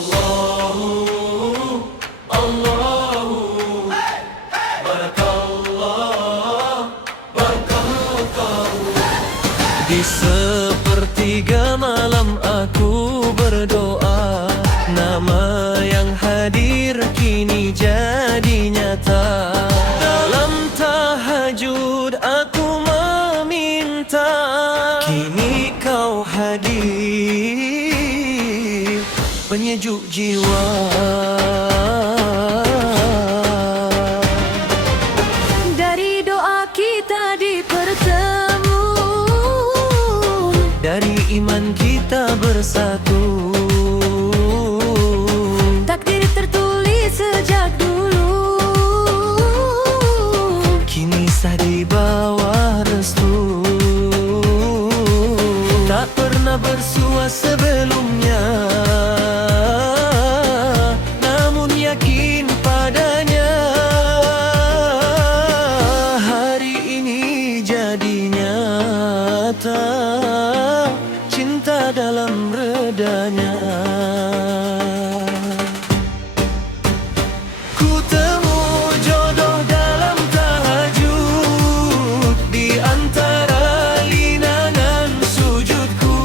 Allahu, Allahu, Barakallah, Barakallah. Di sepertiga malam aku berdoa, nama yang hadir kini jadi nyata. Dalam tahajud aku meminta, kini kau hadir penyejuk jiwa. Dari doa kita dipertemu, dari iman kita bersatu. takdir tertulis sejak dulu, kini sah di bawah restu. Tak pernah bersua sebelumnya, namun yakin padanya. Hari ini jadi nyata, cinta dalam redanya. Ku temu jodoh dalam tahajud, di antara linangan sujudku.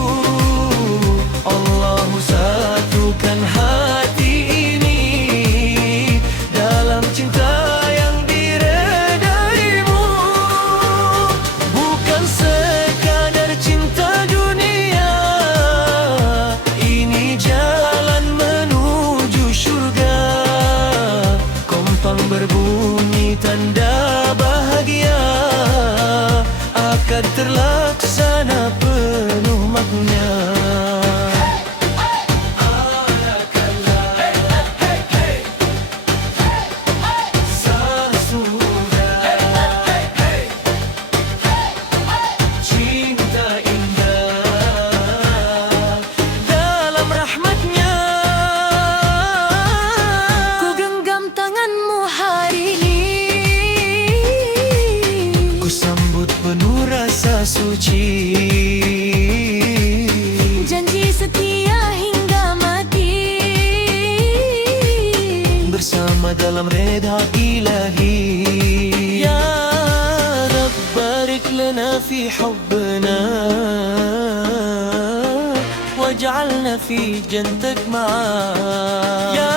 Allahu satukan hati ini dalam cinta yang diredaimu. Bukan sekadar cinta dunia, ini jalan menuju syurga. Kompang berbunyi tanda bahagia, akad terlaksana penuh makna. Cinta indah dalam rahmatnya. ku genggam tanganmu hari ini, Ku sambut penuh rasa suci, janji setia hingga mati. bersama dalam reda ilahi. Ya Rab, barik lana fi hubbana, waj'alna fi jantak ma'a. Ya